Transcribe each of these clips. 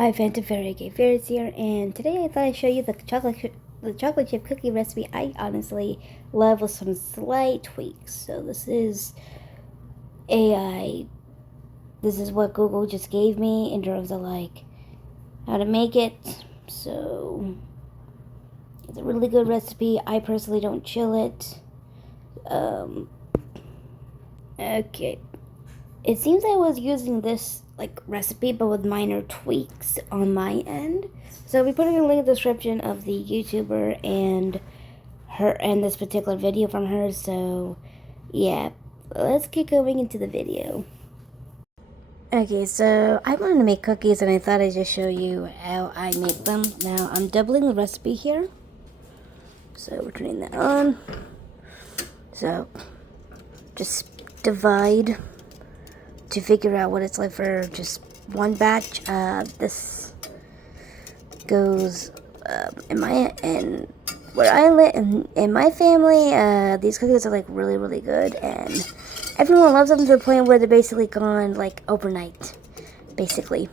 Hi, Phantom Ferret, Ferret's here, and today I thought I'd show you the chocolate chip cookie recipe I honestly love with some slight tweaks. So this is AI. This is what Google just gave me in terms of like how to make it. So it's a really good recipe. I personally don't chill it. Okay. It seems I was using this like recipe but with minor tweaks on my end. So we put in a link in the description of the YouTuber and this particular video from her. So yeah, let's get going into the video. Okay, so I wanted to make cookies and I thought I'd just show you how I make them. Now I'm doubling the recipe here. So we're turning that on. So just divide to figure out what it's like for just one batch. This goes in my family. These cookies are like really good, and everyone loves them to the point where they're basically gone like overnight, basically.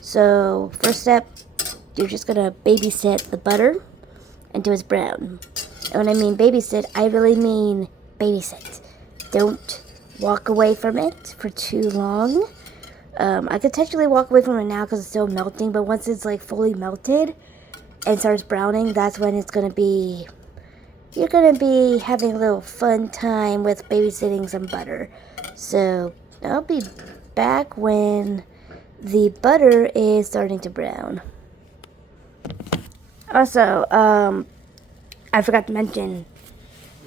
So first step, you're just gonna babysit the butter until it's brown. And when I mean babysit, I really mean babysit. Don't walk away from it for too long. I could technically walk away from it now because it's still melting, but once it's like fully melted and starts browning, that's when you're gonna be having a little fun time with babysitting some butter. So I'll be back when the butter is starting to brown. Also, I forgot to mention,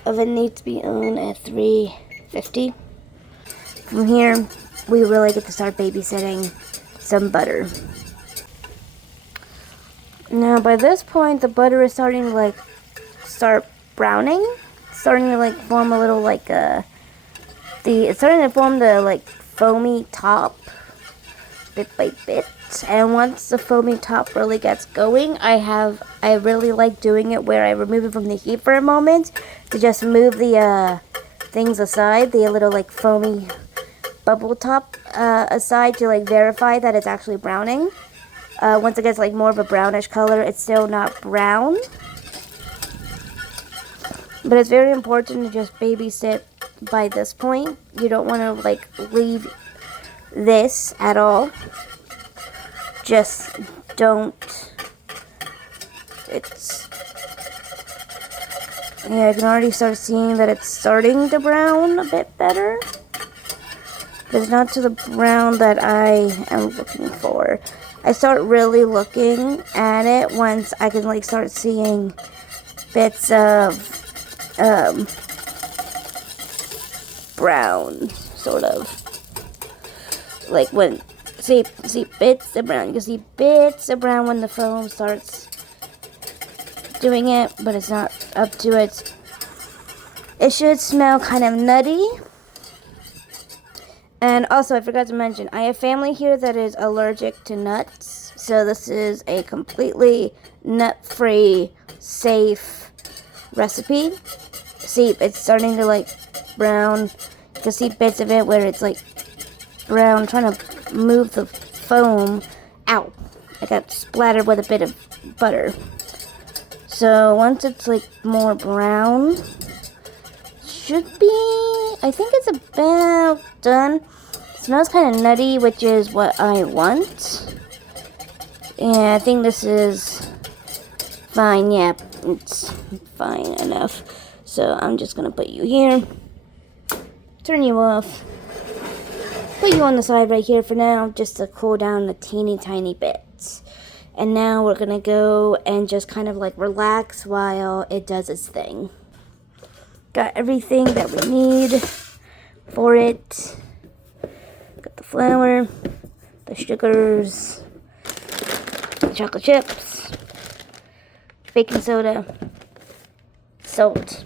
oven needs to be on at 350. From here, we really get to start babysitting some butter. Now, by this point, the butter is starting to like start browning, starting to like form a little like it's starting to form the like foamy top, bit by bit. And once the foamy top really gets going, I really like doing it where I remove it from the heat for a moment to just move the things aside, the little like foamy bubble top aside to like verify that it's actually browning. Once it gets like more of a brownish color, it's still not brown. But it's very important to just babysit by this point. You don't want to like leave this at all. Just don't. Yeah, I can already start seeing that it's starting to brown a bit better. But it's not to the brown that I am looking for. I start really looking at it once I can like start seeing bits of brown, sort of. Like when see bits of brown. You can see bits of brown when the foam starts doing it, but it's not up to it. It should smell kind of nutty. And also, I forgot to mention, I have family here that is allergic to nuts. So this is a completely nut-free, safe recipe. See, it's starting to like brown. You can see bits of it where it's like brown. I'm trying to move the foam out. I got splattered with a bit of butter. So once it's like more brown, should be, I think it's about done. It smells kind of nutty, which is what I want. Yeah, I think this is fine. Yeah, it's fine enough. So I'm just gonna put you here, turn you off, put you on the side right here for now, just to cool down a teeny tiny bit. And now we're gonna go and just kind of like relax while it does its thing. Got everything that we need for it. Got the flour, the sugars, the chocolate chips, baking soda, salt,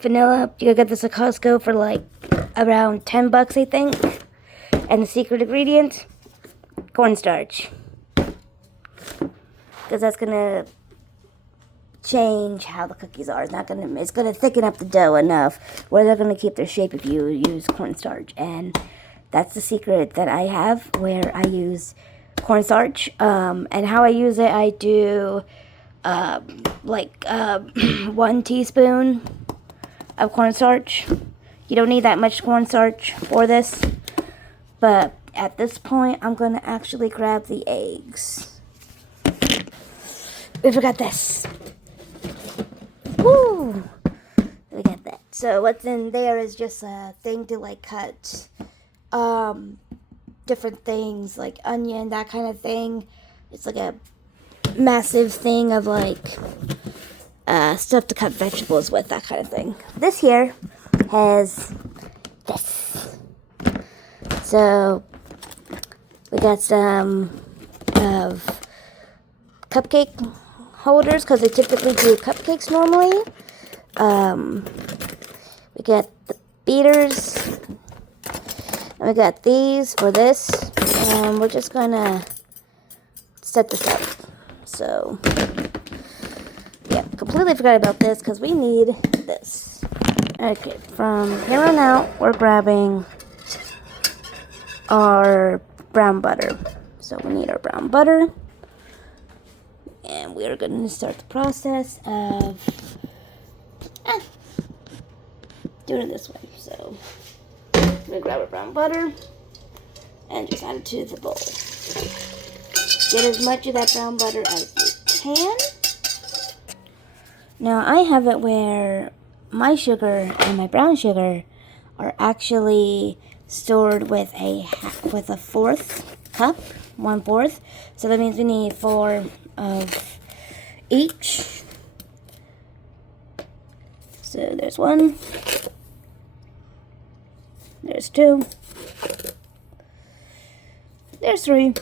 vanilla. You can get this at Costco for like around 10 bucks, I think. And the secret ingredient, cornstarch. Because that's gonna change how the cookies are. It's gonna thicken up the dough enough where they're gonna keep their shape if you use cornstarch. And That's the secret that I have, where I use cornstarch. And how I use it, I do 1 teaspoon of cornstarch. You don't need that much cornstarch for this. But at this point, I'm going to actually grab the eggs. We forgot this. Woo! We got that. So what's in there is just a thing to like cut different things, like onion, that kind of thing. It's like a massive thing of like stuff to cut vegetables with, that kind of thing. This here has this. So we got some of cupcake holders, because they typically do cupcakes normally. We got the beaters, and we got these for this, and we're just gonna set this up. So yeah, completely forgot about this because we need this. Okay, from here on out, we're grabbing our brown butter. So we need our brown butter. And we are going to start the process of doing it this way. So I'm going to grab our brown butter and just add it to the bowl. Get as much of that brown butter as you can. Now I have it where my sugar and my brown sugar are actually stored with a 1/4 cup, 1/4. So that means we need 4 of each. So there's 1, there's 2, there's 3,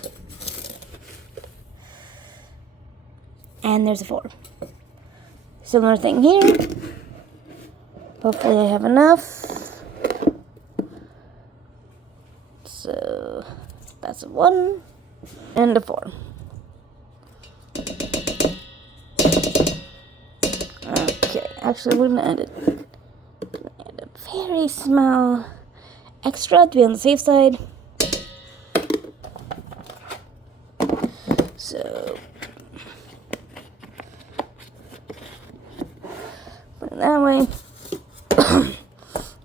and there's a 4. Similar thing here. Hopefully I have enough. So that's a 1 and a 4. Okay, actually we're gonna add a very small extra to be on the safe side. So put it that way.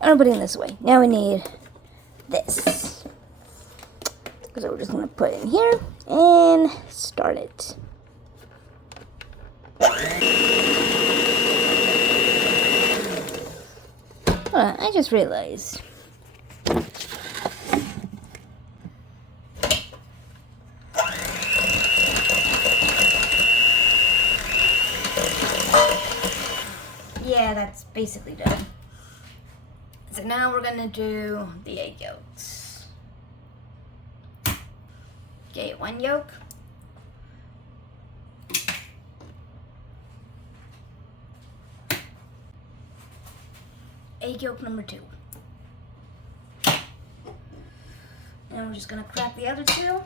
I'm putting it this way. Now we need this. So we're just gonna put it in here and start it. I just realized. Yeah, that's basically done. So now we're gonna do the egg yolks. Okay, 1 yolk. Egg yolk number 2. And we're just gonna crack the other 2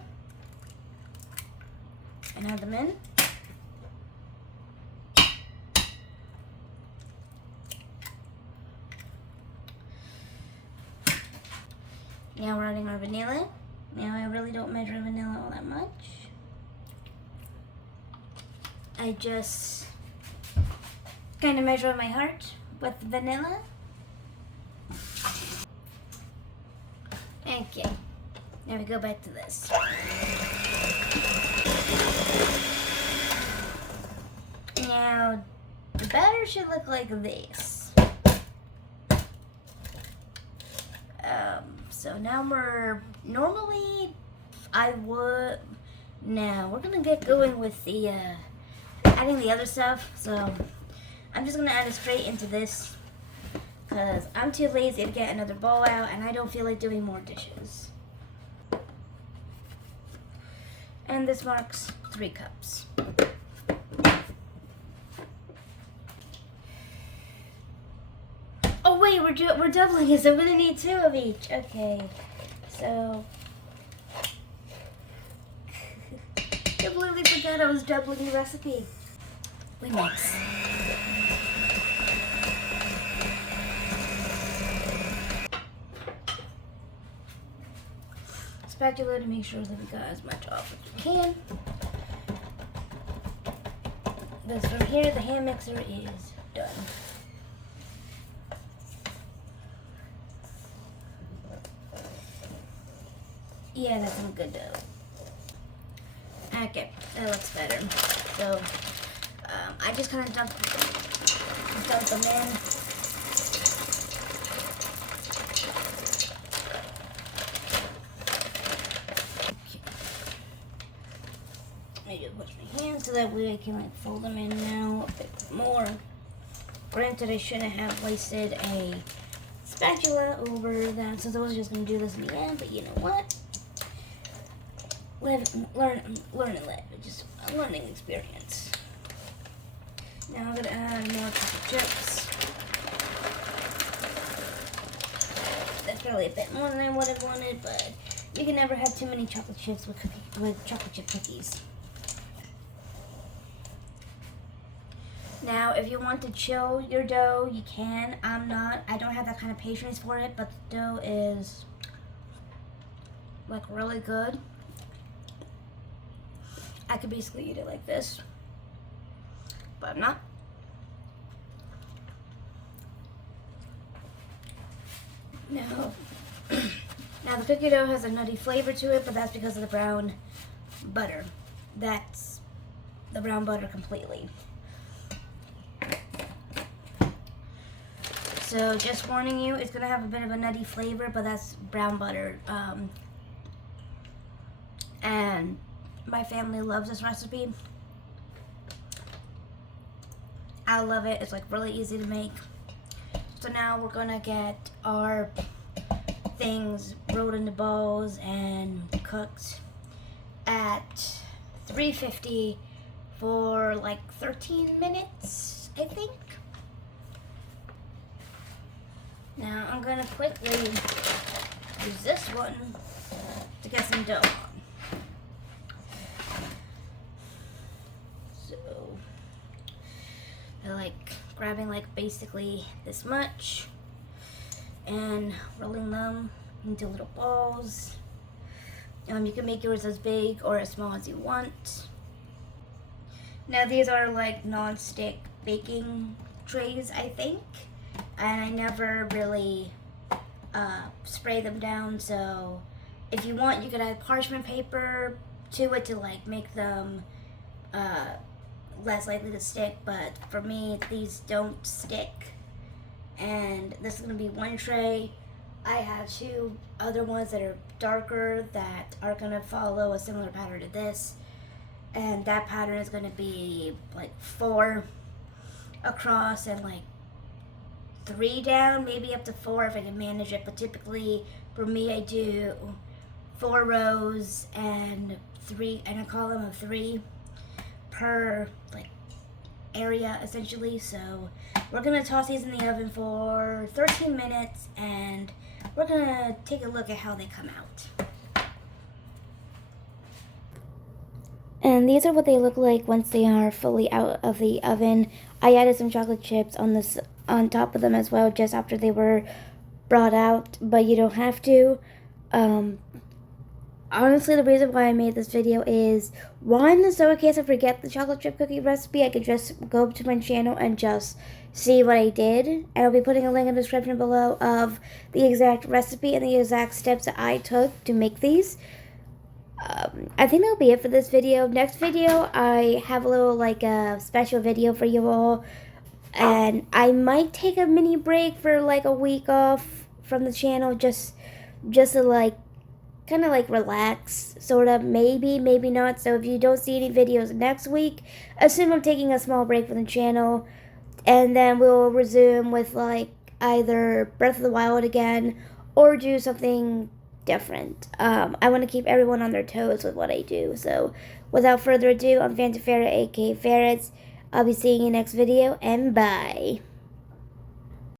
and add them in. Now we're adding our vanilla. Now I really don't measure vanilla all that much. I just kind of measure my heart with vanilla. Okay, now we go back to this. Now, the batter should look like this. So now we're we're gonna get going with the, adding the other stuff. So I'm just gonna add it straight into this, because I'm too lazy to get another bowl out and I don't feel like doing more dishes. And this marks 3 cups. Oh wait, we're doubling it, so we're gonna need 2 of each. Okay, so I completely forgot I was doubling the recipe. We mix. spatula to make sure that we got as much off as we can. Because from here, the hand mixer is done. Yeah, that's some good dough. Okay, that looks better. So, I just kind of dump them in. I just wash my hands so that way I can like fold them in now a bit more. Granted, I shouldn't have wasted a spatula over that, since I was just going to do this in the end, but you know what? Learn and live. It's just a learning experience. Now I'm going to add more chocolate chips. That's probably a bit more than I would have wanted, but you can never have too many chocolate chips with chocolate chip cookies. Now, if you want to chill your dough, you can. I don't have that kind of patience for it, but the dough is like really good. I could basically eat it like this, but I'm not. Now the cookie dough has a nutty flavor to it, but that's because of the brown butter. That's the brown butter completely. So just warning you, it's going to have a bit of a nutty flavor, but that's brown butter. And my family loves this recipe. I love it. It's like really easy to make. So now we're going to get our things rolled into balls and cooked at 350 for like 13 minutes, I think. Now I'm going to quickly use this one to get some dough on. So I like grabbing like basically this much and rolling them into little balls. You can make yours as big or as small as you want. Now these are like non-stick baking trays, I think. And I never really spray them down, so if you want, you could add parchment paper to it to like make them less likely to stick, but for me, these don't stick. And this is going to be one tray. I have two other ones that are darker that are going to follow a similar pattern to this, and that pattern is going to be like 4 across and like 3 down, maybe up to 4 if I can manage it, but typically for me I do 4 rows and 3 and a column of 3 per like area essentially. So we're gonna toss these in the oven for 13 minutes and we're gonna take a look at how they come out. And these are what they look like once they are fully out of the oven. I added some chocolate chips on top of them as well just after they were brought out, but you don't have to. Honestly, the reason why I made this video is, one, so in case I forget the chocolate chip cookie recipe, I could just go to my channel and just see what I did. And I'll be putting a link in the description below of the exact recipe and the exact steps that I took to make these. I think that'll be it for this video. Next video, I have a little like a special video for you all. And I might take a mini break for like a week off from the channel just to like kind of like relax, sort of, maybe not. So if you don't see any videos next week, assume I'm taking a small break from the channel, and then we'll resume with like either Breath of the Wild again or do something different. I want to keep everyone on their toes with what I do. So without further ado, I'm Ferret, aka Ferrets. I'll be seeing you next video, and bye.